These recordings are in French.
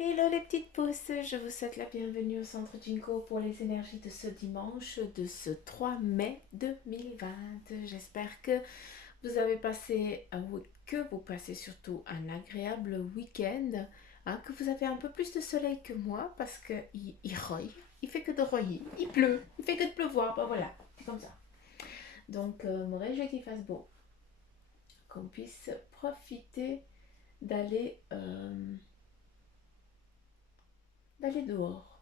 Hello les petites pousses, je vous souhaite la bienvenue au centre Jinko pour les énergies de ce dimanche, de ce 3 mai 2020. J'espère que vous avez passé, que vous passez surtout un agréable week-end, hein, que vous avez un peu plus de soleil que moi parce que il roille, il fait que de royer, il pleut, il fait que de pleuvoir, ben voilà, c'est comme ça. Donc, me réjouis qu'il fasse beau, qu'on puisse profiter d'aller d'aller dehors.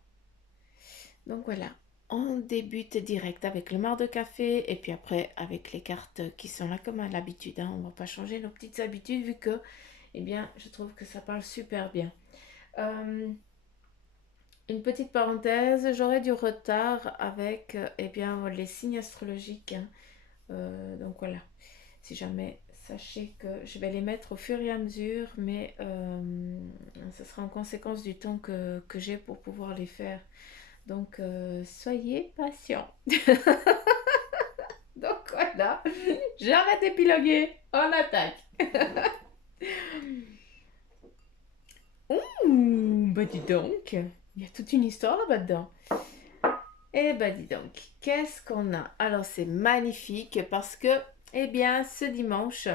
Donc voilà, on débute direct avec le marc de café et puis après avec les cartes qui sont là comme à l'habitude. Hein. On ne va pas changer nos petites habitudes vu que, eh bien, je trouve que ça parle super bien. Euh, une petite parenthèse, j'aurai du retard avec eh bien, les signes astrologiques. Hein. Donc voilà, si jamais, sachez que je vais les mettre au fur et à mesure, mais ça sera en conséquence du temps que j'ai pour pouvoir les faire. Donc, soyez patients. Donc voilà, j'arrête d'épiloguer, on attaque. Ouh, bah dis donc, il y a toute une histoire là-bas dedans. Eh bah dis donc, qu'est-ce qu'on a? Alors c'est magnifique parce que, eh bien, ce dimanche,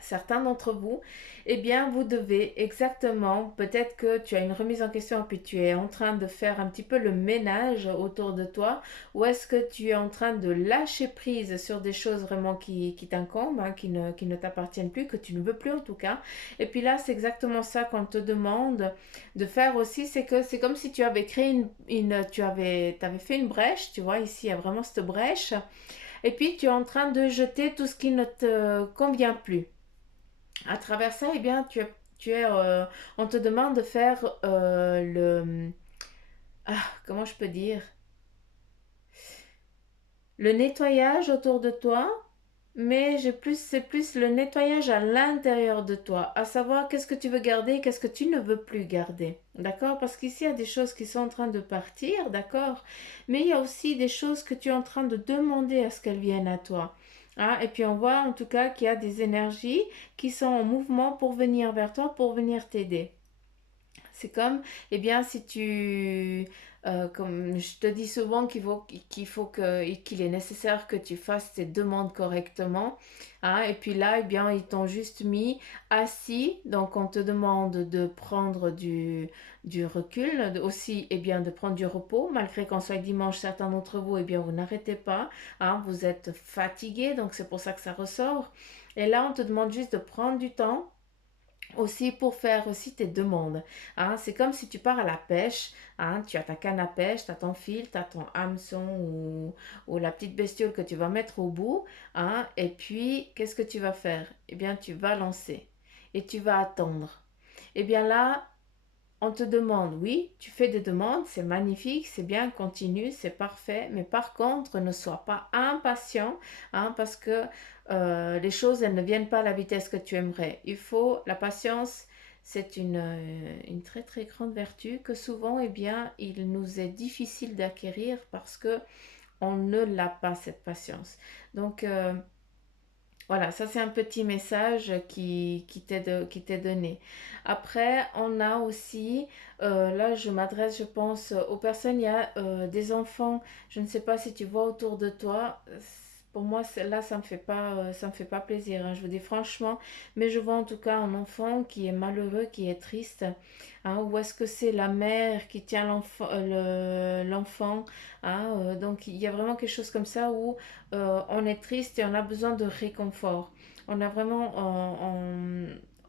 certains d'entre vous, eh bien, vous devez exactement, peut-être que tu as une remise en question et puis tu es en train de faire un petit peu le ménage autour de toi, ou est-ce que tu es en train de lâcher prise sur des choses vraiment qui t'incombent, hein, qui ne t'appartiennent plus, que tu ne veux plus en tout cas. Et puis là, c'est exactement ça qu'on te demande de faire aussi, c'est que c'est comme si tu avais créé t'avais fait une brèche, tu vois, ici il y a vraiment cette brèche, et puis tu es en train de jeter tout ce qui ne te convient plus. À travers ça, eh bien, on te demande de faire comment je peux dire, le nettoyage autour de toi, mais c'est plus le nettoyage à l'intérieur de toi, à savoir qu'est-ce que tu veux garder, qu'est-ce que tu ne veux plus garder, d'accord? Parce qu'ici, il y a des choses qui sont en train de partir, d'accord? Mais il y a aussi des choses que tu es en train de demander à ce qu'elles viennent à toi. Hein? Et puis on voit en tout cas qu'il y a des énergies qui sont en mouvement pour venir vers toi, pour venir t'aider. C'est comme, eh bien, si tu, comme je te dis souvent qu'il est nécessaire que tu fasses tes demandes correctement, hein, et puis là, eh bien, ils t'ont juste mis assis, donc on te demande de prendre du recul, aussi, eh bien, de prendre du repos, malgré qu'on soit dimanche, certains d'entre vous, eh bien, vous n'arrêtez pas, hein, vous êtes fatigué, donc c'est pour ça que ça ressort. Et là, on te demande juste de prendre du temps aussi pour faire aussi tes demandes. Hein. C'est comme si tu pars à la pêche, hein. Tu as ta canne à pêche, tu as ton fil, tu as ton hameçon ou la petite bestiole que tu vas mettre au bout. Hein. Et puis, qu'est-ce que tu vas faire? Eh bien, tu vas lancer et tu vas attendre. Eh bien là, on te demande, oui, tu fais des demandes, c'est magnifique, c'est bien, continue, c'est parfait, mais par contre, ne sois pas impatient, hein, parce que les choses, elles ne viennent pas à la vitesse que tu aimerais. La patience, c'est une très très grande vertu que souvent, eh bien, il nous est difficile d'acquérir parce que on ne l'a pas, cette patience. Donc, voilà, ça c'est un petit message qui t'est donné. Après, on a aussi, là je m'adresse, je pense, aux personnes, il y a des enfants, je ne sais pas si tu vois autour de toi, pour moi là ça me fait pas plaisir, hein, je vous dis franchement, mais je vois en tout cas un enfant qui est malheureux, qui est triste, hein, ou est-ce que c'est la mère qui tient l'enfant, hein, donc il y a vraiment quelque chose comme ça où on est triste et on a besoin de réconfort. On a vraiment,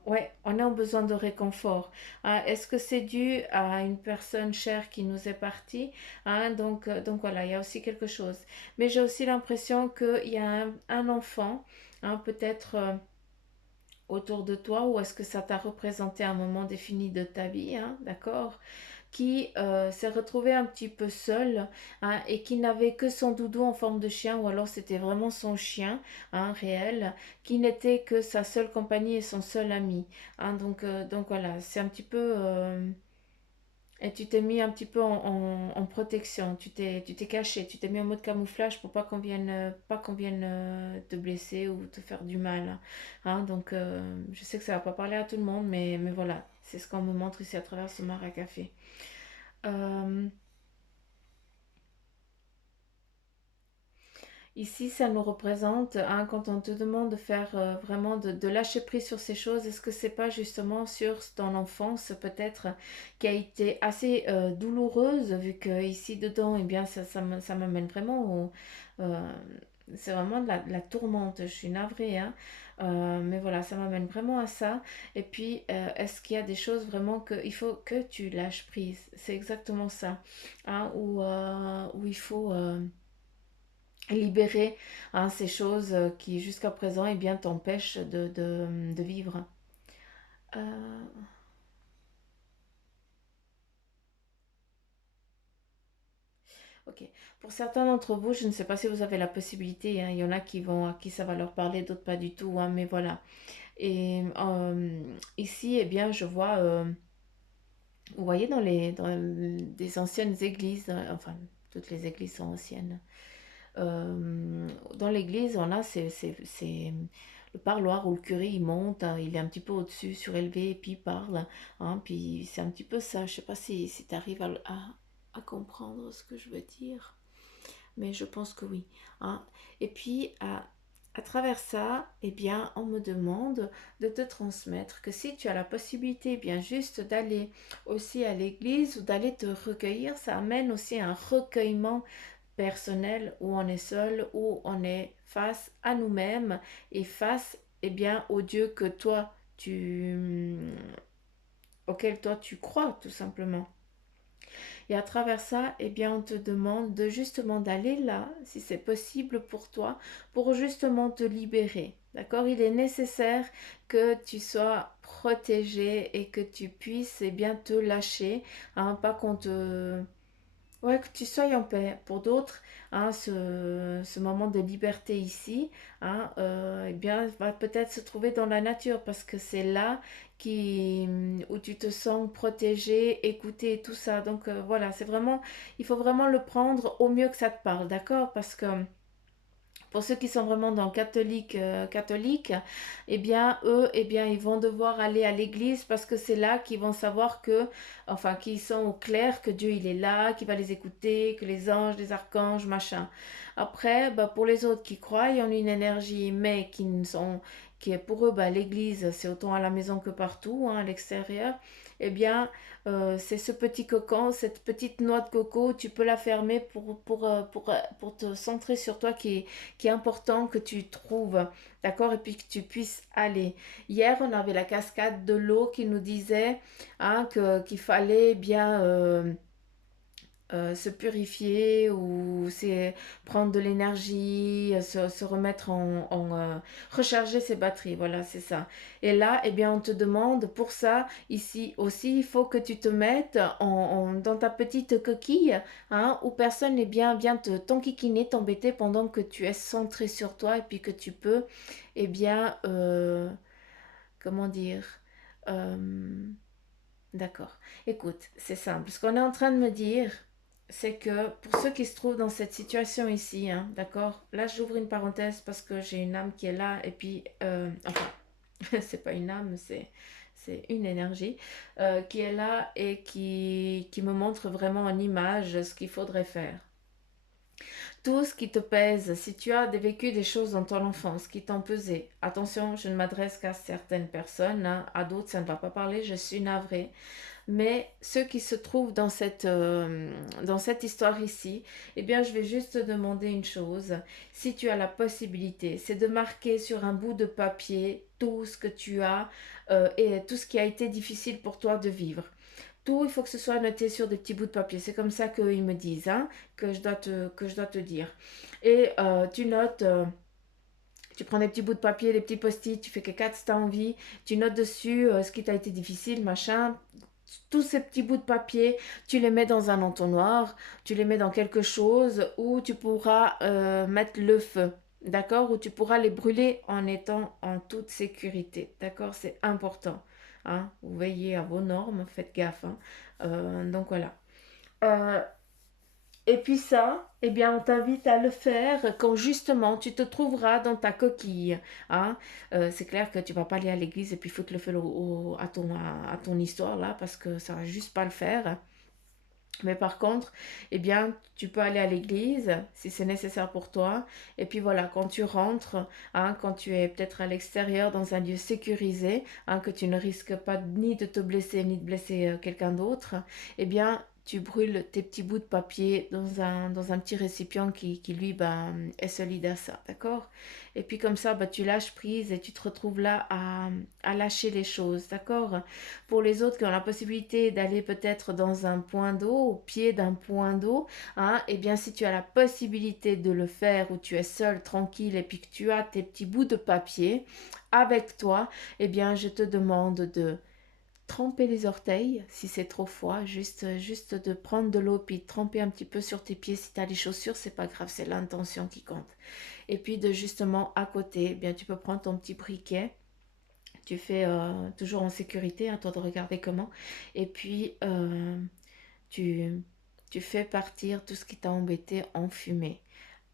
ouais, on a besoin de réconfort. Hein. Est-ce que c'est dû à une personne chère qui nous est partie? Hein, donc voilà, il y a aussi quelque chose. Mais j'ai aussi l'impression qu'il y a un enfant, hein, peut-être autour de toi, ou est-ce que ça t'a représenté un moment défini de ta vie, hein, d'accord? Qui s'est retrouvé un petit peu seul, hein, et qui n'avait que son doudou en forme de chien, ou alors c'était vraiment son chien, hein, réel, qui n'était que sa seule compagnie et son seul ami. Hein, donc voilà, c'est un petit peu et tu t'es mis un petit peu en protection, tu t'es caché, tu t'es mis en mode camouflage pour pas qu'on vienne te blesser ou te faire du mal. Hein. Donc, je sais que ça va pas parler à tout le monde, mais voilà, c'est ce qu'on me montre ici à travers ce mar à café. Euh, Ici, ça nous représente, hein, quand on te demande de faire vraiment de lâcher prise sur ces choses, est-ce que c'est pas justement sur ton enfance peut-être qui a été assez douloureuse, vu que ici dedans, eh bien, ça m'amène vraiment c'est vraiment de la tourmente, je suis navrée, hein. Mais voilà, ça m'amène vraiment à ça. Et puis, est-ce qu'il y a des choses vraiment qu'il faut que tu lâches prise? C'est exactement ça, hein, où il faut libérer, hein, ces choses qui jusqu'à présent eh bien t'empêchent de vivre. Euh, ok. Pour certains d'entre vous, je ne sais pas si vous avez la possibilité, hein, il y en a qui vont, à qui ça va leur parler, d'autres pas du tout, hein, mais voilà. Et ici, eh bien, je vois, vous voyez, dans des anciennes églises, enfin, toutes les églises sont anciennes. Dans l'église, on a le parloir où le curé il monte, hein, il est un petit peu au-dessus, surélevé, et puis il parle. Hein, puis c'est un petit peu ça. Je sais pas si tu arrives à comprendre ce que je veux dire, mais je pense que oui. Hein. Et puis à travers ça, eh bien, on me demande de te transmettre que si tu as la possibilité, eh bien juste d'aller aussi à l'église ou d'aller te recueillir, ça amène aussi un recueillement personnel où on est seul, où on est face à nous-mêmes et face, eh bien, au Dieu que toi auquel toi tu crois tout simplement. Et à travers ça, eh bien, on te demande de justement d'aller là, si c'est possible pour toi, pour justement te libérer. D'accord? Il est nécessaire que tu sois protégé et que tu puisses, eh bien, te lâcher, hein, pas qu'on te ouais, que tu sois en paix. Pour d'autres, hein, ce moment de liberté ici, hein, eh bien, va peut-être se trouver dans la nature parce que c'est là où tu te sens protégé, écouté et tout ça. Donc voilà, il faut vraiment le prendre au mieux que ça te parle, d'accord? Parce que pour ceux qui sont vraiment dans catholique, eh bien, eux, eh bien, ils vont devoir aller à l'église parce que c'est là qu'ils vont savoir enfin, qu'ils sont au clair que Dieu, il est là, qu'il va les écouter, que les anges, les archanges, machin. Après, bah, pour les autres qui croient en une énergie, mais qui est pour eux, bah, l'église, c'est autant à la maison que partout, hein, à l'extérieur, eh bien, c'est ce petit cocon, cette petite noix de coco, tu peux la fermer pour te centrer sur toi qui est important que tu trouves, d'accord, et puis que tu puisses aller. Hier, on avait la cascade de l'eau qui nous disait, hein, qu'il fallait bien se purifier ou c'est prendre de l'énergie, se remettre recharger ses batteries, voilà, c'est ça. Et là, eh bien, on te demande pour ça, ici aussi, il faut que tu te mettes dans ta petite coquille, hein, où personne n'est bien vient t'enquiquiner, t'embêter pendant que tu es centré sur toi et puis que tu peux, eh bien, comment dire, euh, d'accord. Écoute, c'est simple. Ce qu'on est en train de me dire, c'est que pour ceux qui se trouvent dans cette situation ici, hein, d'accord, là j'ouvre une parenthèse parce que j'ai une âme qui est là et puis, enfin, c'est pas une âme, c'est une énergie qui est là et qui me montre vraiment en image ce qu'il faudrait faire. Tout ce qui te pèse, si tu as vécu des choses dans ton enfance qui t'ont pesé, attention, je ne m'adresse qu'à certaines personnes, hein, à d'autres ça ne va pas parler, je suis navrée. Mais ceux qui se trouvent dans cette histoire ici, eh bien, je vais juste te demander une chose. Si tu as la possibilité, c'est de marquer sur un bout de papier tout ce que tu as et tout ce qui a été difficile pour toi de vivre. Tout, il faut que ce soit noté sur des petits bouts de papier. C'est comme ça qu'ils me disent, hein, que je dois te dire. Et tu notes, tu prends des petits bouts de papier, des petits post-it, tu fais que 4 si tu as envie, tu notes dessus ce qui t'a été difficile, machin. Tous ces petits bouts de papier, tu les mets dans un entonnoir, tu les mets dans quelque chose où tu pourras mettre le feu, d'accord? Où tu pourras les brûler en étant en toute sécurité, d'accord? C'est important. hein. Vous veillez à vos normes, faites gaffe, hein. Donc voilà. Euh, et puis ça, eh bien, on t'invite à le faire quand justement tu te trouveras dans ta coquille, hein. C'est clair que tu vas pas aller à l'église et puis foutre le feu à ton histoire là, parce que ça va juste pas le faire. Mais par contre, eh bien, tu peux aller à l'église si c'est nécessaire pour toi. Et puis voilà, quand tu rentres, hein, quand tu es peut-être à l'extérieur dans un lieu sécurisé, hein, que tu ne risques pas ni de te blesser ni de blesser quelqu'un d'autre, eh bien, tu brûles tes petits bouts de papier dans un petit récipient qui lui, ben, est solide à ça, d'accord? Et puis comme ça, ben, tu lâches prise et tu te retrouves là à lâcher les choses, d'accord? Pour les autres qui ont la possibilité d'aller peut-être dans un point d'eau, au pied d'un point d'eau, hein, eh bien si tu as la possibilité de le faire où tu es seul, tranquille, et puis que tu as tes petits bouts de papier avec toi, eh bien je te demande de tremper les orteils si c'est trop froid, juste de prendre de l'eau puis de tremper un petit peu sur tes pieds. Si tu as les chaussures, c'est pas grave, c'est l'intention qui compte. Et puis de justement à côté, eh bien tu peux prendre ton petit briquet, tu fais toujours en sécurité, à toi de regarder comment. Et puis, tu, tu fais partir tout ce qui t'a embêté en fumée,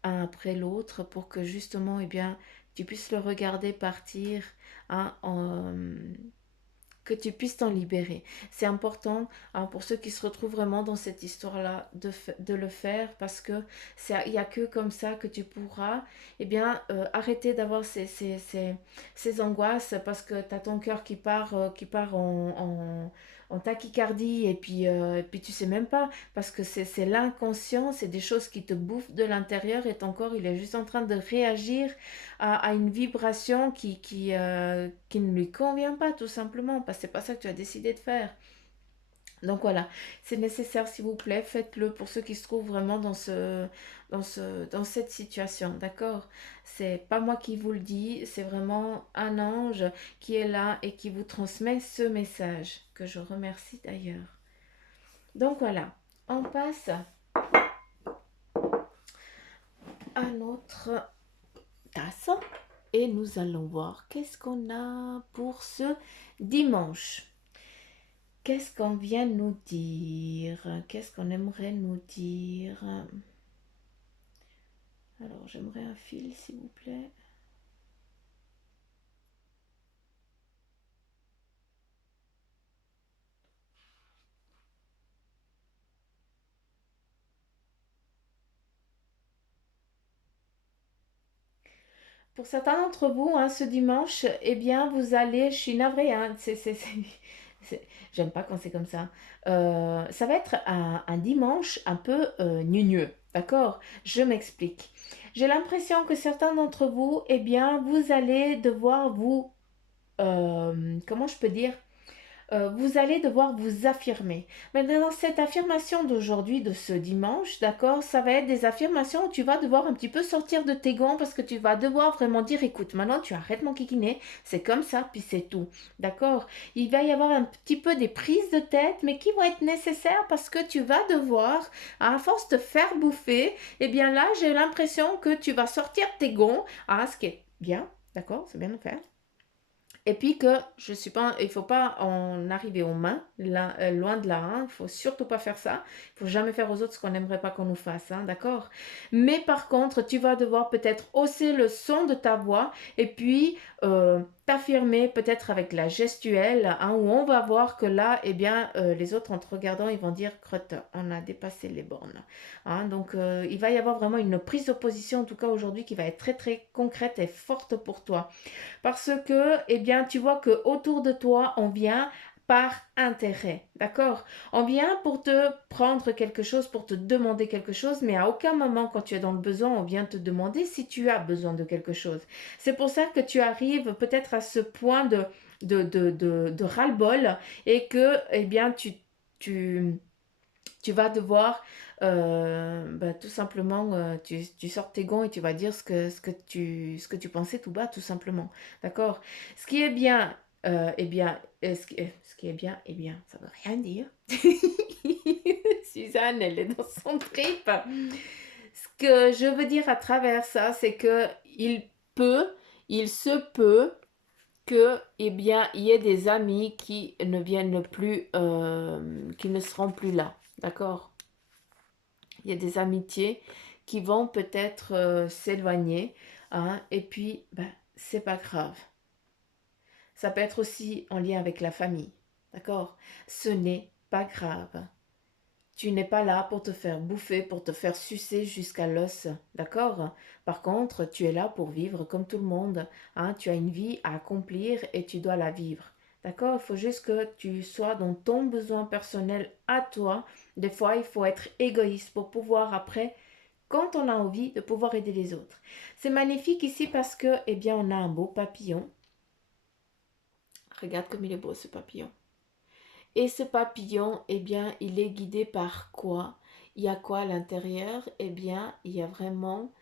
un après l'autre, pour que justement, eh bien, tu puisses le regarder partir, hein, que tu puisses t'en libérer. C'est important, hein, pour ceux qui se retrouvent vraiment dans cette histoire-là de le faire, parce que il n'y a que comme ça que tu pourras, eh bien, arrêter d'avoir ces angoisses, parce que tu as ton cœur qui part en tachycardie, et puis tu sais même pas, parce que c'est l'inconscient, c'est des choses qui te bouffent de l'intérieur, et ton corps il est juste en train de réagir à une vibration qui ne lui convient pas, tout simplement, parce que c'est pas ça que tu as décidé de faire. Donc voilà, c'est nécessaire, s'il vous plaît, faites-le pour ceux qui se trouvent vraiment dans cette situation, d'accord? C'est pas moi qui vous le dis, c'est vraiment un ange qui est là et qui vous transmet ce message, que je remercie d'ailleurs. Donc voilà, on passe à notre tasse et nous allons voir qu'est-ce qu'on a pour ce dimanche. Qu'est-ce qu'on vient nous dire? Qu'est-ce qu'on aimerait nous dire? Alors, j'aimerais un fil, s'il vous plaît. Pour certains d'entre vous, hein, ce dimanche, eh bien, vous allez, je suis navrée, hein, j'aime pas quand c'est comme ça. Ça va être un dimanche un peu gneugneux, d'accord? Je m'explique. J'ai l'impression que certains d'entre vous, eh bien, vous allez devoir comment je peux dire? Vous allez devoir vous affirmer. Mais dans cette affirmation d'aujourd'hui, de ce dimanche, d'accord, ça va être des affirmations où tu vas devoir un petit peu sortir de tes gants, parce que tu vas devoir vraiment dire, écoute, maintenant tu arrêtes mon kikiné, c'est comme ça, puis c'est tout. D'accord? Il va y avoir un petit peu des prises de tête, mais qui vont être nécessaires, parce que tu vas devoir, à force de te faire bouffer, et bien là, j'ai l'impression que tu vas sortir tes gants, ce qui est bien, d'accord, c'est bien de faire. Et puis que je suis pas, il faut pas en arriver aux mains, là, loin de là, hein, il faut surtout pas faire ça. Il faut jamais faire aux autres ce qu'on n'aimerait pas qu'on nous fasse, hein, d'accord? Mais par contre, tu vas devoir peut-être hausser le son de ta voix et puis t'affirmer peut-être avec la gestuelle, hein, où on va voir que là, eh bien, les autres en te regardant, ils vont dire, crotte, on a dépassé les bornes, hein. Donc, il va y avoir vraiment une prise de position, en tout cas aujourd'hui, qui va être très très concrète et forte pour toi. Parce que, eh bien, tu vois que autour de toi, on vient par intérêt, d'accord? On vient pour te prendre quelque chose, pour te demander quelque chose, mais à aucun moment, quand tu es dans le besoin, on vient te demander si tu as besoin de quelque chose. C'est pour ça que tu arrives peut-être à ce point de ras-le-bol, et que, eh bien, tu, tu vas devoir tout simplement, tu sors tes gants et tu vas dire ce que tu pensais tout bas, tout simplement. D'accord? Ce qui est bien, eh bien, ce qui est bien, eh bien, ça veut rien dire. Suzanne, elle est dans son trip. Ce que je veux dire à travers ça, c'est que peut, il se peut que, eh bien, il y ait des amis qui ne viennent plus, qui ne seront plus là, d'accord? Il y a des amitiés qui vont peut-être s'éloigner, hein, et puis, ben, c'est pas grave. Ça peut être aussi en lien avec la famille, d'accord? Ce n'est pas grave. Tu n'es pas là pour te faire bouffer, pour te faire sucer jusqu'à l'os, d'accord? Par contre, tu es là pour vivre comme tout le monde, hein? Tu as une vie à accomplir et tu dois la vivre, d'accord? Il faut juste que tu sois dans ton besoin personnel à toi. Des fois, il faut être égoïste pour pouvoir après, quand on a envie, de pouvoir aider les autres. C'est magnifique ici parce que, eh bien, on a un beau papillon. Regarde comme il est beau ce papillon. Et ce papillon, eh bien, il est guidé par quoi? Il y a quoi à l'intérieur? Eh bien, il y a vraiment,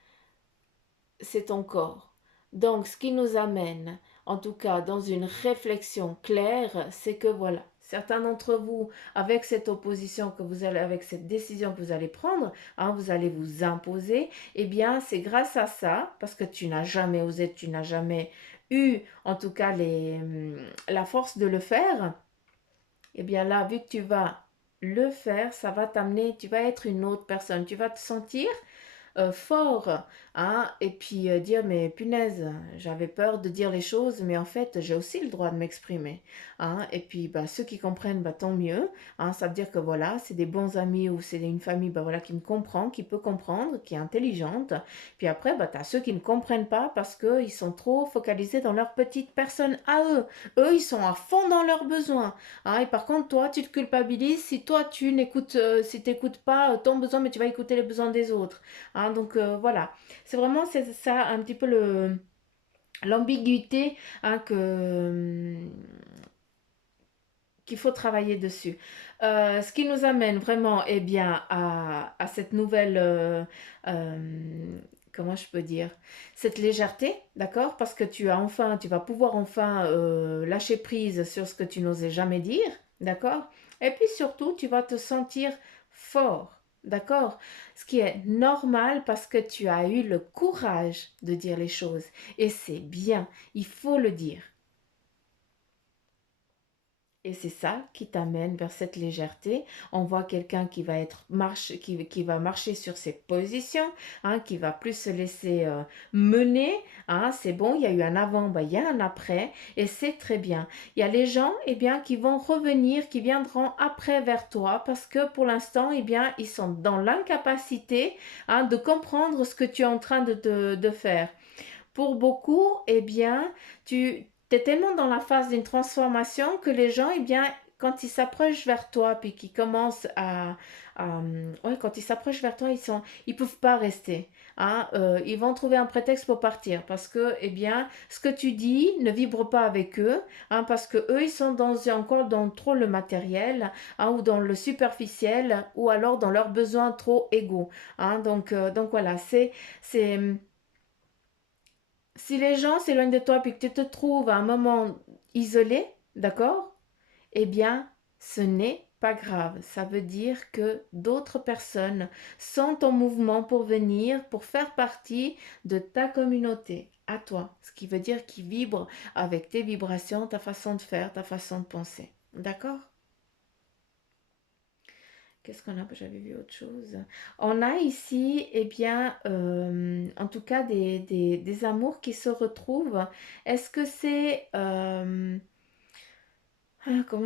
c'est ton corps. Donc, ce qui nous amène, en tout cas, dans une réflexion claire, c'est que voilà, certains d'entre vous, avec cette opposition que vous allez, avec cette décision que vous allez prendre, hein, vous allez vous imposer, eh bien, c'est grâce à ça, parce que tu n'as jamais osé, tu n'as jamais eu, en tout cas, la force de le faire. Eh bien là, vu que tu vas le faire, ça va t'amener, tu vas être une autre personne. Tu vas te sentir fort, hein, et puis dire, mais punaise, j'avais peur de dire les choses, mais en fait, j'ai aussi le droit de m'exprimer, hein, et puis bah, ceux qui comprennent, bah, tant mieux, hein, ça veut dire que voilà, c'est des bons amis ou c'est une famille, bah, voilà, qui me comprend, qui peut comprendre, qui est intelligente, puis après, bah, tu as ceux qui ne comprennent pas parce qu'ils sont trop focalisés dans leur petite personne à eux, ils sont à fond dans leurs besoins, hein, et par contre, toi, tu te culpabilises si toi, tu n'écoutes, si t'écoutes pas ton besoin, mais tu vas écouter les besoins des autres. Hein, donc voilà, c'est vraiment ça un petit peu l'ambiguïté, hein, qu'il faut travailler dessus. Ce qui nous amène vraiment, eh bien, à cette nouvelle, comment je peux dire, cette légèreté, d'accord? Parce que tu vas pouvoir enfin lâcher prise sur ce que tu n'osais jamais dire, d'accord? Et puis surtout, tu vas te sentir fort. D'accord? Ce qui est normal parce que tu as eu le courage de dire les choses. Et c'est bien, il faut le dire. Et c'est ça qui t'amène vers cette légèreté. On voit quelqu'un qui va qui va marcher sur ses positions, hein, qui va plus se laisser mener. Hein, c'est bon, il y a eu un avant, bah, il y a un après, et c'est très bien. Il y a les gens, eh bien, qui vont revenir, qui viendront après vers toi, parce que pour l'instant, eh bien, ils sont dans l'incapacité, hein, de comprendre ce que tu es en train de faire. Pour beaucoup, eh bien, tu es tellement dans la phase d'une transformation que les gens, eh bien, quand ils s'approchent vers toi, puis qu'ils commencent ouais, quand ils s'approchent vers toi, ils peuvent pas rester. Hein, ils vont trouver un prétexte pour partir parce que, eh bien, ce que tu dis ne vibre pas avec eux, hein, parce que eux, ils sont encore dans trop le matériel, hein, ou dans le superficiel, ou alors dans leurs besoins trop égaux. Hein, donc voilà, c'est si les gens s'éloignent de toi puis que tu te trouves à un moment isolé, d'accord? Eh bien, ce n'est pas grave. Ça veut dire que d'autres personnes sont en mouvement pour venir, pour faire partie de ta communauté, à toi. Ce qui veut dire qu'ils vibrent avec tes vibrations, ta façon de faire, ta façon de penser. D'accord? Qu'est-ce qu'on a? J'avais vu autre chose. On a ici, eh bien, en tout cas, des amours qui se retrouvent. Est-ce que c'est... comment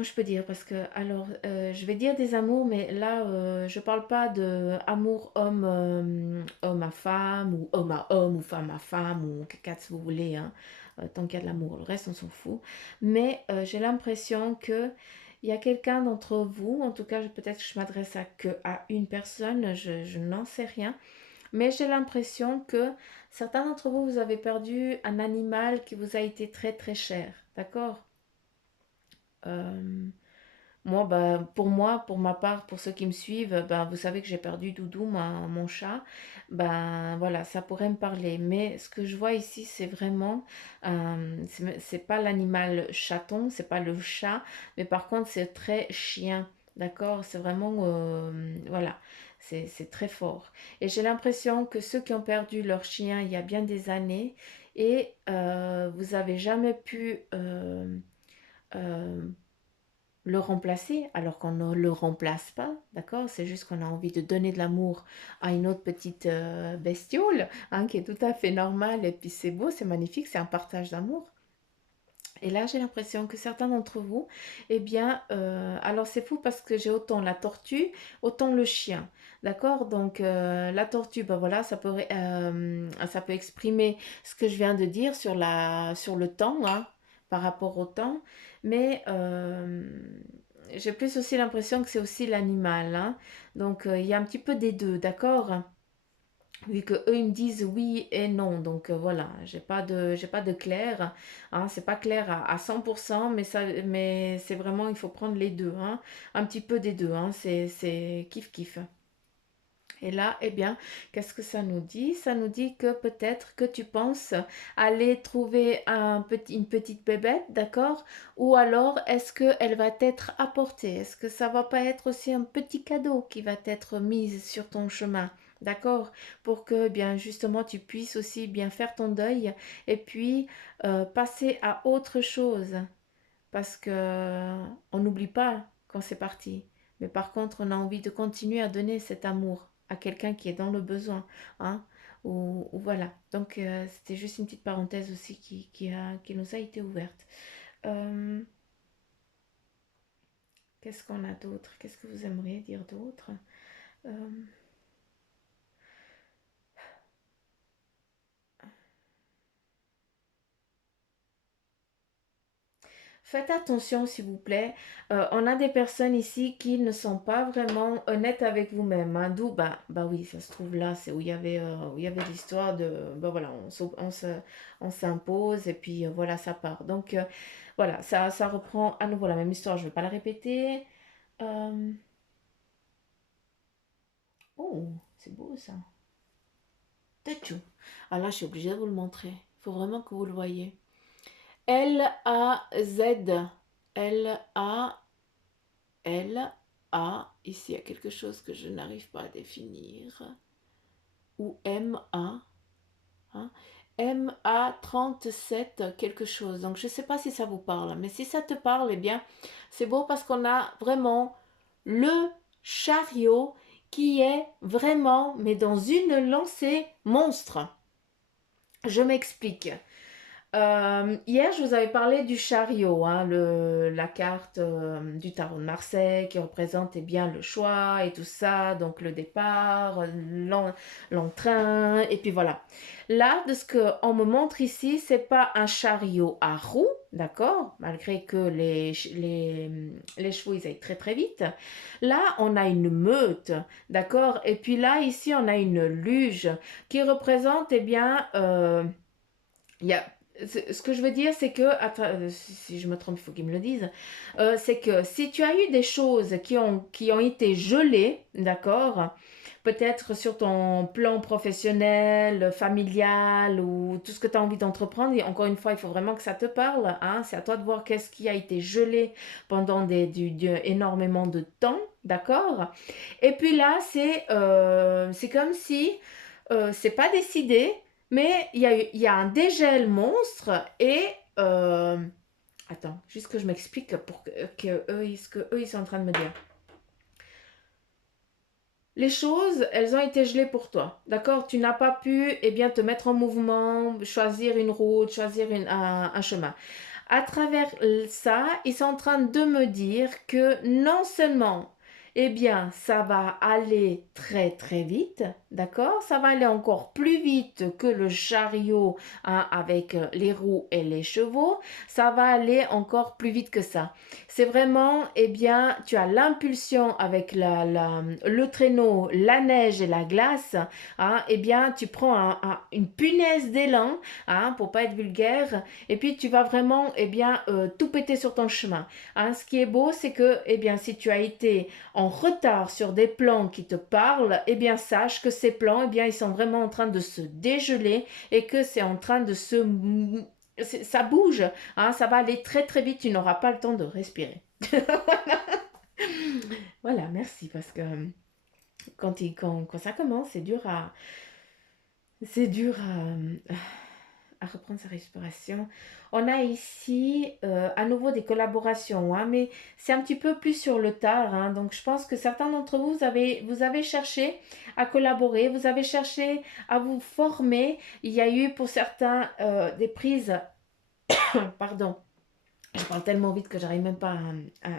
je peux dire? Parce que, alors, je vais dire des amours, mais là, je parle pas de amour homme, homme à femme, ou homme à homme, ou femme à femme, ou qu'est-ce que vous voulez, hein, tant qu'il y a de l'amour. Le reste, on s'en fout. Mais j'ai l'impression que il y a quelqu'un d'entre vous, en tout cas, peut-être que je m'adresse à une personne, je n'en sais rien, mais j'ai l'impression que certains d'entre vous, vous avez perdu un animal qui vous a été très très cher, d'accord? Euh, Moi, bah, pour ma part, pour ceux qui me suivent, bah, vous savez que j'ai perdu Doudou, mon chat. Ben voilà, ça pourrait me parler. Mais ce que je vois ici, c'est vraiment, c'est pas l'animal chaton, c'est pas le chat, mais par contre, c'est très chien. D'accord? C'est vraiment, voilà, c'est très fort. Et j'ai l'impression que ceux qui ont perdu leur chien il y a bien des années, et vous n'avez jamais pu euh, le remplacer alors qu'on ne le remplace pas, d'accord? C'est juste qu'on a envie de donner de l'amour à une autre petite bestiole, hein, qui est tout à fait normale et puis c'est beau, c'est magnifique, c'est un partage d'amour. Et là, j'ai l'impression que certains d'entre vous, eh bien, alors c'est fou parce que j'ai autant la tortue, autant le chien, d'accord? Donc, la tortue, ben voilà, ça peut exprimer ce que je viens de dire sur sur le temps, hein, par rapport au temps, mais j'ai plus aussi l'impression que c'est aussi l'animal, hein. Donc, il y a un petit peu des deux, d'accord? Vu que eux ils me disent oui et non, donc voilà, j'ai pas de clair, hein, c'est pas clair à 100%, mais c'est vraiment, il faut prendre les deux, hein, un petit peu des deux, hein, c'est kiff kiff. Et là, eh bien, qu'est-ce que ça nous dit? Ça nous dit que peut-être que tu penses aller trouver une petite bébête, d'accord? Ou alors, est-ce qu'elle va t'être apportée? Est-ce que ça va pas être aussi un petit cadeau qui va être mis sur ton chemin? D'accord? Pour que, eh bien, justement, tu puisses aussi bien faire ton deuil et puis passer à autre chose. Parce que on n'oublie pas quand c'est parti. Mais par contre, on a envie de continuer à donner cet amour à quelqu'un qui est dans le besoin, hein, ou voilà. Donc, c'était juste une petite parenthèse aussi qui nous a été ouverte. Euh, Qu'est-ce qu'on a d'autre? Qu'est-ce que vous aimeriez dire d'autre? Euh, Faites attention, s'il vous plaît. On a des personnes ici qui ne sont pas vraiment honnêtes avec vous-même, hein. D'où, bah oui, ça se trouve là, c'est où il y avait l'histoire de, bah voilà, on s'impose et puis voilà, ça part. Donc voilà, ça reprend à nouveau la même histoire. Je ne vais pas la répéter. Euh, Oh, c'est beau ça. Tchou. Ah là, je suis obligée de vous le montrer. Il faut vraiment que vous le voyez. L-A-Z. L-A. L-A, ici il y a quelque chose que je n'arrive pas à définir, ou M-A, hein? M-A 37 quelque chose. Donc je ne sais pas si ça vous parle, mais si ça te parle, eh bien c'est beau parce qu'on a vraiment le chariot qui est vraiment, mais dans une lancée monstre. Je m'explique. Hier, je vous avais parlé du chariot, hein, la carte du tarot de Marseille qui représente eh bien le choix et tout ça, donc le départ, l'entrain, et puis voilà. Là, de ce qu'on me montre ici, c'est pas un chariot à roues, d'accord, malgré que les chevaux ils aillent très très vite. Là, on a une meute, d'accord, et puis là, ici, on a une luge qui représente eh bien il y a, ce que je veux dire, c'est que, si je me trompe, il faut qu'ils me le disent, c'est que si tu as eu des choses qui ont été gelées, d'accord, peut-être sur ton plan professionnel, familial ou tout ce que tu as envie d'entreprendre, et encore une fois, il faut vraiment que ça te parle, hein, c'est à toi de voir qu'est-ce qui a été gelé pendant énormément de temps, d'accord. Et puis là, c'est comme si c'est pas décidé, mais il y a un dégel monstre et attends, juste que je m'explique pour ce que eux ils sont en train de me dire. Les choses, elles ont été gelées pour toi, d'accord? Tu n'as pas pu, eh bien, te mettre en mouvement, choisir une route, choisir un chemin. À travers ça, ils sont en train de me dire que non seulement, eh bien, ça va aller très très vite, d'accord? Ça va aller encore plus vite que le chariot, hein, avec les roues et les chevaux. Ça va aller encore plus vite que ça. C'est vraiment, eh bien, tu as l'impulsion avec le traîneau, la neige et la glace, hein, eh bien, tu prends une punaise d'élan, hein, pour pas être vulgaire, et puis tu vas vraiment, eh bien, tout péter sur ton chemin, hein. Ce qui est beau, c'est que, eh bien, si tu as été en retard sur des plans qui te parlent, eh bien, sache que ces plans, eh bien, ils sont vraiment en train de se dégeler et que c'est en train de ça bouge, hein, ça va aller très très vite, tu n'auras pas le temps de respirer. Voilà, merci, parce que quand ça commence, c'est dur à à reprendre sa respiration. On a ici à nouveau des collaborations, hein, mais c'est un petit peu plus sur le tard. Hein, donc je pense que certains d'entre vous, vous avez cherché à collaborer, vous avez cherché à vous former. Il y a eu pour certains des prises, pardon, je parle tellement vite que j'arrive même pas à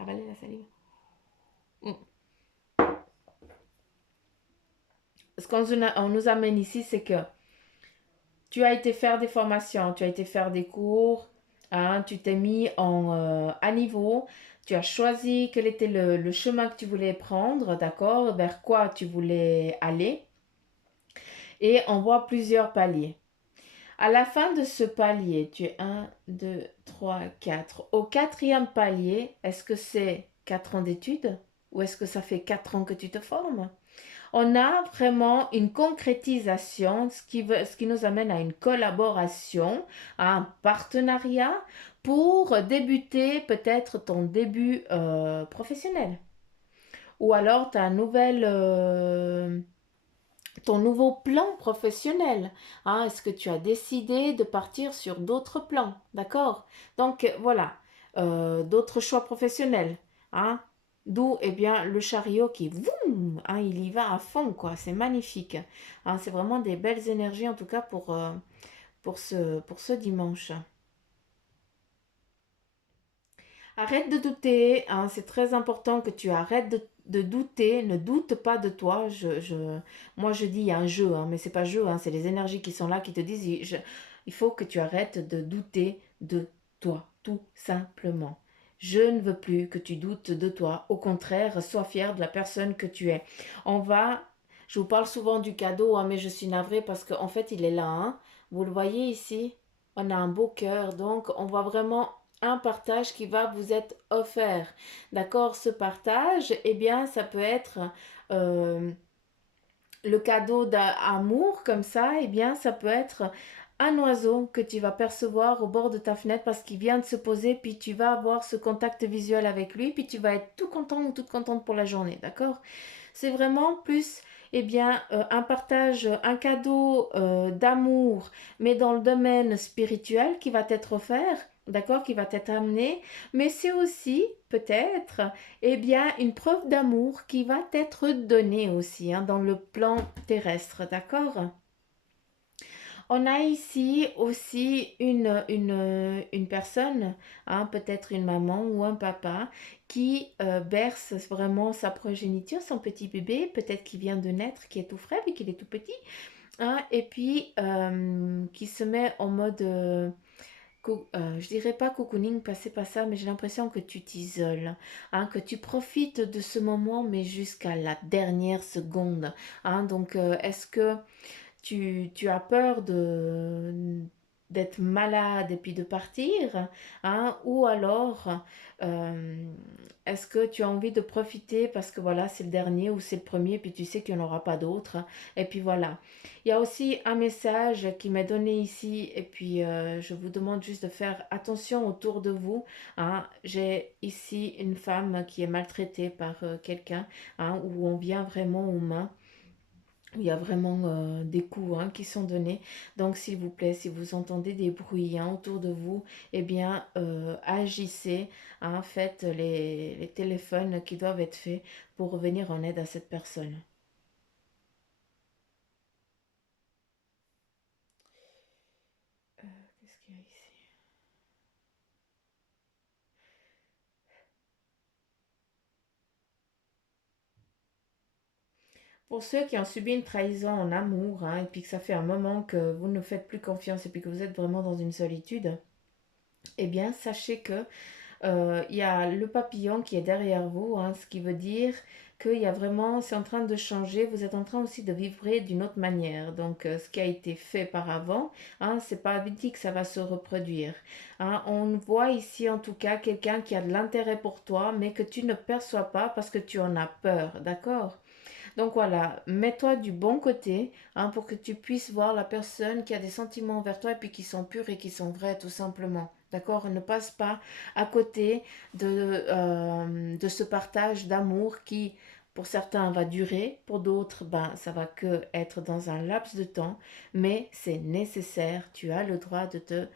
avaler la salive. Mm. Ce qu'on nous amène ici, c'est que tu as été faire des formations, tu as été faire des cours, hein, tu t'es mis à niveau, tu as choisi quel était le chemin que tu voulais prendre, d'accord, vers quoi tu voulais aller, et on voit plusieurs paliers. À la fin de ce palier, tu es un, 2, 3, 4. Au quatrième palier, est-ce que c'est 4 ans d'études ou est-ce que ça fait 4 ans que tu te formes? On a vraiment une concrétisation, ce qui nous amène à une collaboration, à un partenariat pour débuter peut-être ton début professionnel. Ou alors ton nouveau plan professionnel. Hein, est-ce que tu as décidé de partir sur d'autres plans? D'accord. Donc voilà, d'autres choix professionnels. Hein. D'où eh bien, le chariot qui, voum, hein, il y va à fond, quoi. C'est magnifique. Hein, c'est vraiment des belles énergies, en tout cas pour ce dimanche. Arrête de douter, hein, c'est très important que tu arrêtes de douter, ne doute pas de toi. Moi je dis il y a un jeu, hein, mais c'est pas jeu, hein, c'est les énergies qui sont là qui te disent il faut que tu arrêtes de douter de toi, tout simplement. Je ne veux plus que tu doutes de toi. Au contraire, sois fier de la personne que tu es. On va, je vous parle souvent du cadeau, hein, mais je suis navrée parce qu'en fait il est là. Hein. Vous le voyez ici, on a un beau cœur, donc on voit vraiment un partage qui va vous être offert. D'accord. Ce partage, eh bien, ça peut être euh, le cadeau d'amour, comme ça, eh bien, ça peut être un oiseau que tu vas percevoir au bord de ta fenêtre parce qu'il vient de se poser, puis tu vas avoir ce contact visuel avec lui, puis tu vas être tout content ou toute contente pour la journée. D'accord. C'est vraiment plus eh bien, un partage, un cadeau d'amour, mais dans le domaine spirituel qui va être offert, d'accord, qui va être amené, mais c'est aussi peut-être eh bien, une preuve d'amour qui va être donnée aussi hein, dans le plan terrestre, d'accord. On a ici aussi une personne, hein, peut-être une maman ou un papa, qui berce vraiment sa progéniture, son petit bébé, peut-être qui vient de naître, qui est tout frais, mais qu'il est tout petit, hein, et puis qui se met en mode, je dirais pas cocooning, parce que c'est pas ça, mais j'ai l'impression que tu t'isoles, hein, que tu profites de ce moment, mais jusqu'à la dernière seconde. Hein, donc, est-ce que tu as peur d'être malade et puis de partir, hein, ou alors euh, est-ce que tu as envie de profiter parce que voilà, c'est le dernier ou c'est le premier, puis tu sais qu'il n'y en aura pas d'autres, et puis voilà. Il y a aussi un message qui m'est donné ici, et puis je vous demande juste de faire attention autour de vous. Hein. J'ai ici une femme qui est maltraitée par quelqu'un, hein, où on vient vraiment aux mains. Il y a vraiment des coups hein, qui sont donnés. Donc, s'il vous plaît, si vous entendez des bruits hein, autour de vous, eh bien, agissez. Hein, faites les téléphones qui doivent être faits pour venir en aide à cette personne. Qu'est-ce qu'il y a ici? Pour ceux qui ont subi une trahison en amour, hein, et puis que ça fait un moment que vous ne faites plus confiance et puis que vous êtes vraiment dans une solitude, eh bien, sachez que il y a le papillon qui est derrière vous, hein, ce qui veut dire qu'il y a vraiment, c'est en train de changer, vous êtes en train aussi de vibrer d'une autre manière. Donc, ce qui a été fait par avant, hein, c'est pas dit que ça va se reproduire. Hein. On voit ici en tout cas quelqu'un qui a de l'intérêt pour toi, mais que tu ne perçois pas parce que tu en as peur, d'accord? Donc voilà, mets-toi du bon côté hein, pour que tu puisses voir la personne qui a des sentiments envers toi et puis qui sont purs et qui sont vrais tout simplement. D'accord. Ne passe pas à côté de ce partage d'amour qui Pour certains, va durer, pour d'autres, ben, ça va que être dans un laps de temps, mais c'est nécessaire. Tu as le droit de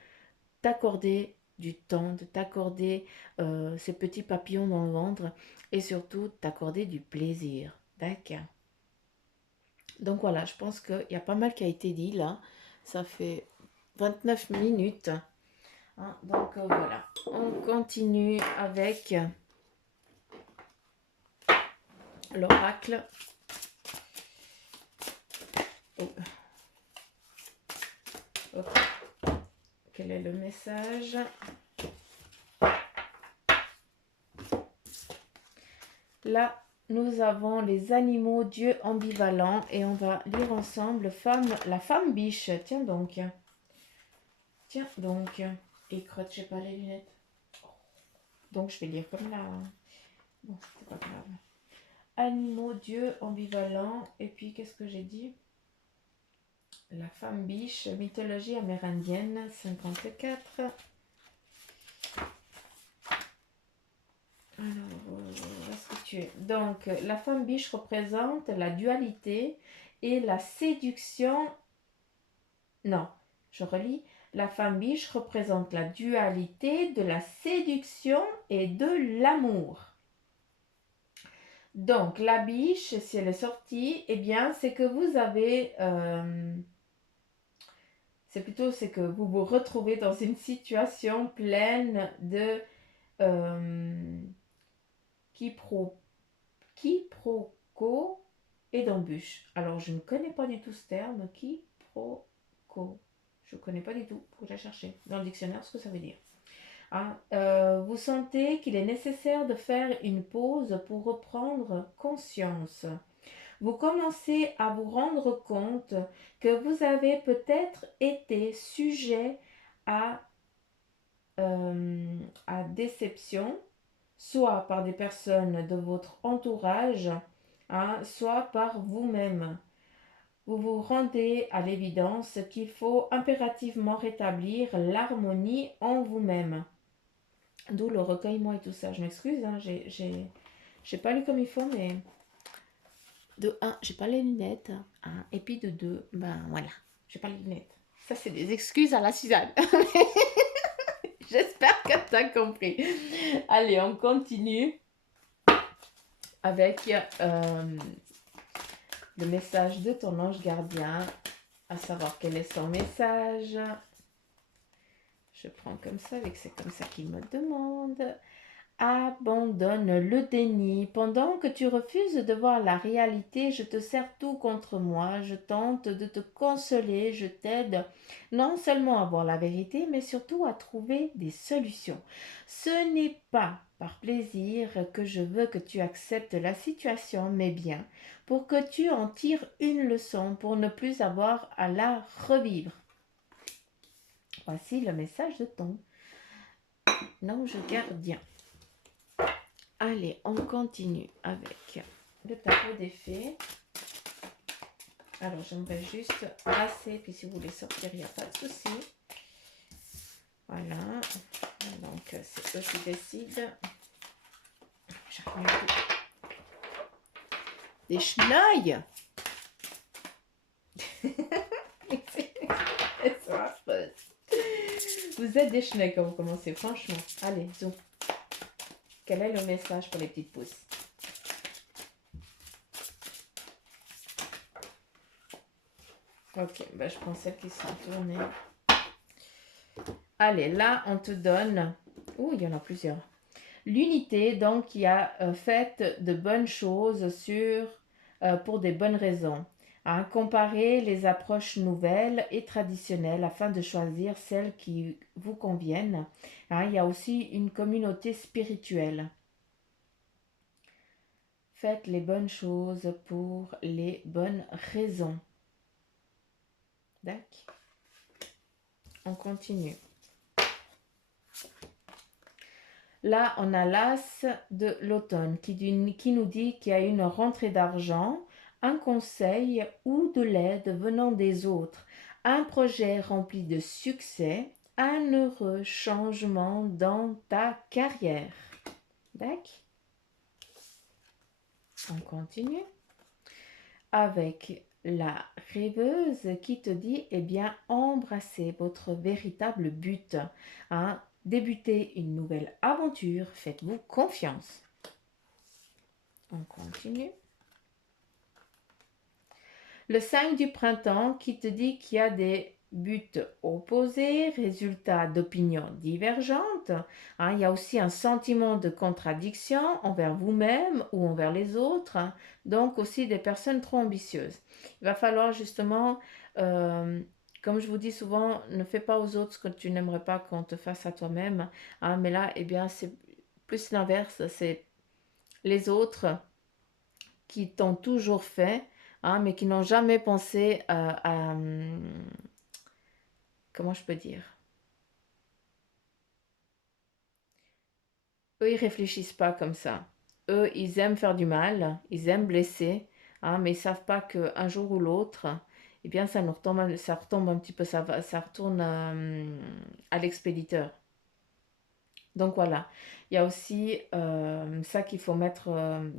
t'accorder du temps, de t'accorder ces petits papillons dans le ventre et surtout t'accorder du plaisir. D'accord. Donc voilà, je pense qu'il y a pas mal qui a été dit là. Ça fait 29 minutes. Hein, donc voilà, on continue avec l'oracle. Oh. Ok. Quel est le message? Là, nous avons les animaux, Dieu ambivalent, et on va lire ensemble la femme biche. Tiens donc. Tiens donc. Et crotte, j'ai pas les lunettes. Donc je vais lire comme là. Bon, c'est pas grave. Animaux, Dieu ambivalent. Et puis qu'est-ce que j'ai dit? La femme biche, mythologie amérindienne, 54. Alors, où est-ce que tu es? Donc, la femme biche représente la dualité et la séduction. Non, je relis. La femme biche représente la dualité de la séduction et de l'amour. Donc, la biche, si elle est sortie, eh bien, c'est que vous avez... c'est que vous vous retrouvez dans une situation pleine de quiproquo et d'embûches. Alors, je ne connais pas du tout ce terme, quiproquo. Je ne connais pas du tout, faut que j'aille chercher dans le dictionnaire ce que ça veut dire. Hein, vous sentez qu'il est nécessaire de faire une pause pour reprendre conscience. Vous commencez à vous rendre compte que vous avez peut-être été sujet à, à déception, soit par des personnes de votre entourage, hein, soit par vous-même. Vous vous rendez à l'évidence qu'il faut impérativement rétablir l'harmonie en vous-même. D'où le recueillement et tout ça. Je m'excuse, hein, j'ai pas lu comme il faut, mais de 1, j'ai pas les lunettes. Hein, et puis de 2, ben voilà, j'ai pas les lunettes. Ça, c'est des excuses à la Suzanne. J'espère que tu as compris. Allez, on continue avec le message de ton ange gardien, à savoir quel est son message. Je prends comme ça, avec c'est comme ça qu'il me demande. Abandonne le déni. Pendant que tu refuses de voir la réalité, je te sers tout contre moi. Je tente de te consoler, je t'aide non seulement à voir la vérité, mais surtout à trouver des solutions. Ce n'est pas par plaisir que je veux que tu acceptes la situation, mais bien pour que tu en tires une leçon pour ne plus avoir à la revivre. Voici le message de ton ange gardien. Allez, on continue avec le tableau des fées. Alors, j'aimerais juste brasser, puis si vous voulez sortir, il n'y a pas de souci. Voilà. Donc, c'est eux qui décident. Des chenilles. Vous êtes des chenilles quand vous commencez, franchement. Allez, zoom. Quel est le message pour les petites pousses? Ok, ben je prends celles qui sont tournées. Allez, là, on te donne... Ouh, il y en a plusieurs. L'unité, donc, qui a fait de bonnes choses pour des bonnes raisons. Hein, comparer les approches nouvelles et traditionnelles afin de choisir celles qui vous conviennent. Hein, il y a aussi une communauté spirituelle. Faites les bonnes choses pour les bonnes raisons. D'accord. On continue. Là, on a l'as de l'automne qui nous dit qu'il y a une rentrée d'argent, un conseil ou de l'aide venant des autres, un projet rempli de succès, un heureux changement dans ta carrière. D'accord? On continue avec la rêveuse qui te dit, eh bien, embrassez votre véritable but. Hein. Débutez une nouvelle aventure, faites-vous confiance. On continue. Le 5 du printemps qui te dit qu'il y a des buts opposés, résultats d'opinions divergentes. Hein, il y a aussi un sentiment de contradiction envers vous-même ou envers les autres. Hein, donc aussi des personnes trop ambitieuses. Il va falloir justement, euh, comme je vous dis souvent, ne fais pas aux autres ce que tu n'aimerais pas qu'on te fasse à toi-même. Hein, mais là, eh bien, c'est plus l'inverse. C'est les autres qui t'ont toujours fait, hein, mais qui n'ont jamais pensé comment je peux dire? Eux, ils réfléchissent pas comme ça. Eux, ils aiment faire du mal, ils aiment blesser, hein, mais ils savent pas qu'un jour ou l'autre, eh bien, ça retombe un petit peu, ça retourne à l'expéditeur. Donc voilà, il y a aussi ça qu'il faut mettre,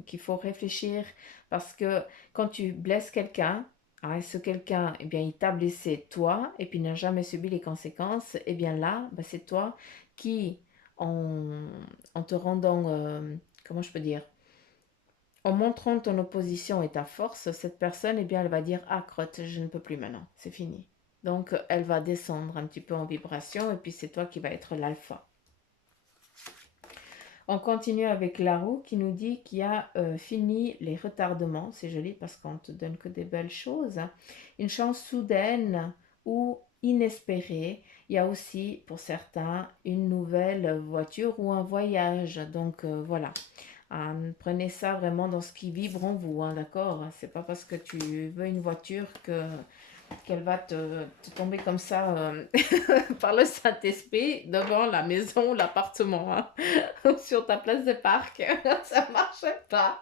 qu'il faut réfléchir parce que quand tu blesses quelqu'un, hein, et ce quelqu'un, eh bien, il t'a blessé toi et puis n'a jamais subi les conséquences, eh bien là, bah, c'est toi qui, en, en te rendant, comment je peux dire, en montrant ton opposition et ta force, cette personne, eh bien, elle va dire, ah crotte, je ne peux plus maintenant, c'est fini. Donc elle va descendre un petit peu en vibration et puis c'est toi qui vas être l'alpha. On continue avec la roue qui nous dit qu'il y a fini les retardements. C'est joli parce qu'on ne te donne que des belles choses. Une chance soudaine ou inespérée. Il y a aussi pour certains une nouvelle voiture ou un voyage. Donc voilà. Prenez ça vraiment dans ce qui vibre en vous, hein, d'accord? C'est pas parce que tu veux une voiture que qu'elle va te tomber comme ça par le Saint-Esprit devant la maison, l'appartement, hein, sur ta place de parc. Ça marchait pas.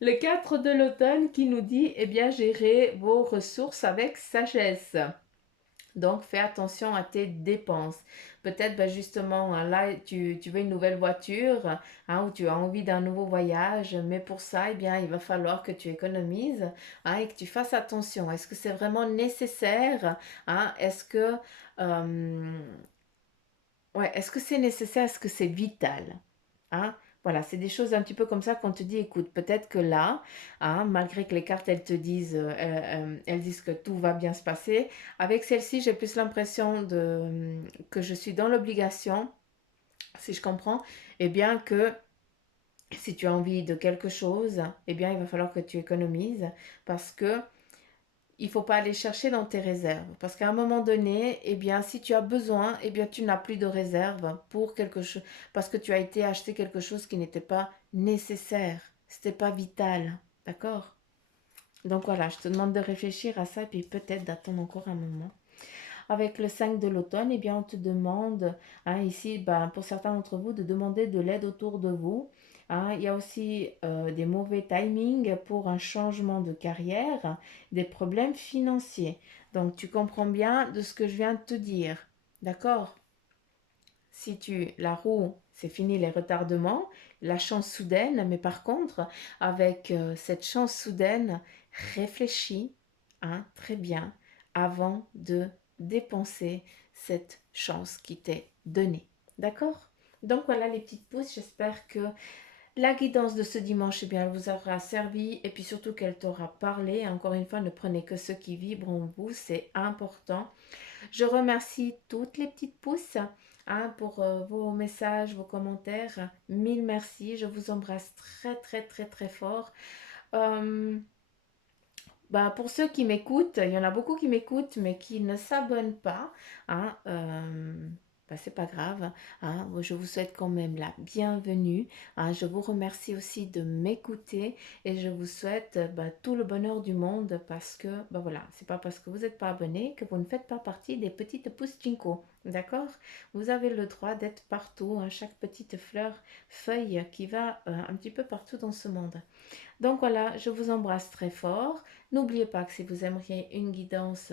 Le 4 de l'automne qui nous dit, eh bien, gérez vos ressources avec sagesse. Donc, fais attention à tes dépenses. Peut-être, ben, justement, hein, là, tu veux une nouvelle voiture, hein, ou tu as envie d'un nouveau voyage, mais pour ça, eh bien, il va falloir que tu économises, hein, et que tu fasses attention. Est-ce que c'est vraiment nécessaire, hein? Euh, est-ce que c'est nécessaire? Est-ce que c'est vital? Hein? Voilà, c'est des choses un petit peu comme ça qu'on te dit, écoute, peut-être que là, hein, malgré que les cartes, elles disent que tout va bien se passer, avec celle-ci, j'ai plus l'impression que je suis dans l'obligation, si je comprends, eh bien que si tu as envie de quelque chose, eh bien il va falloir que tu économises parce que il ne faut pas aller chercher dans tes réserves. Parce qu'à un moment donné, eh bien, si tu as besoin, eh bien, tu n'as plus de réserve pour quelque chose. Parce que tu as été acheter quelque chose qui n'était pas nécessaire. C'était pas vital. D'accord? Donc voilà, je te demande de réfléchir à ça et puis peut-être d'attendre encore un moment. Avec le 5 de l'automne, eh bien, on te demande, hein, ici, ben, pour certains d'entre vous, de demander de l'aide autour de vous. Hein. Il y a aussi des mauvais timings pour un changement de carrière, des problèmes financiers. Donc, tu comprends bien de ce que je viens de te dire. D'accord? Si tu la roue, c'est fini les retardements, la chance soudaine, mais par contre, avec cette chance soudaine, réfléchis, hein, très bien avant de dépenser cette chance qui t'est donnée. D'accord? Donc voilà les petites pouces, j'espère que la guidance de ce dimanche, eh bien, elle vous aura servi et puis surtout qu'elle t'aura parlé. Encore une fois, ne prenez que ce qui vibre en vous, c'est important. Je remercie toutes les petites pousses, hein, pour vos messages, vos commentaires. Mille merci. Je vous embrasse très très très très fort. Euh, Bah, pour ceux qui m'écoutent, il y en a beaucoup qui m'écoutent mais qui ne s'abonnent pas. Hein, bah, c'est pas grave. Hein, je vous souhaite quand même la bienvenue. Hein, je vous remercie aussi de m'écouter et je vous souhaite bah, tout le bonheur du monde parce que bah, voilà, c'est pas parce que vous n'êtes pas abonné que vous ne faites pas partie des petites pousses Jinko. D'accord? Vous avez le droit d'être partout, hein, chaque petite fleur, feuille qui va un petit peu partout dans ce monde. Donc voilà, je vous embrasse très fort. N'oubliez pas que si vous aimeriez une guidance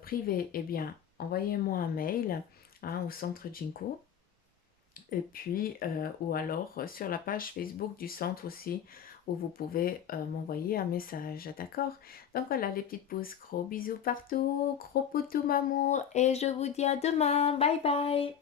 privée, eh bien, envoyez-moi un mail, hein, au centre Jinko. Et puis, ou alors sur la page Facebook du centre aussi, où vous pouvez m'envoyer un message, d'accord? Donc voilà les petites pousses, gros bisous partout, gros poutou mamour, et je vous dis à demain, bye bye!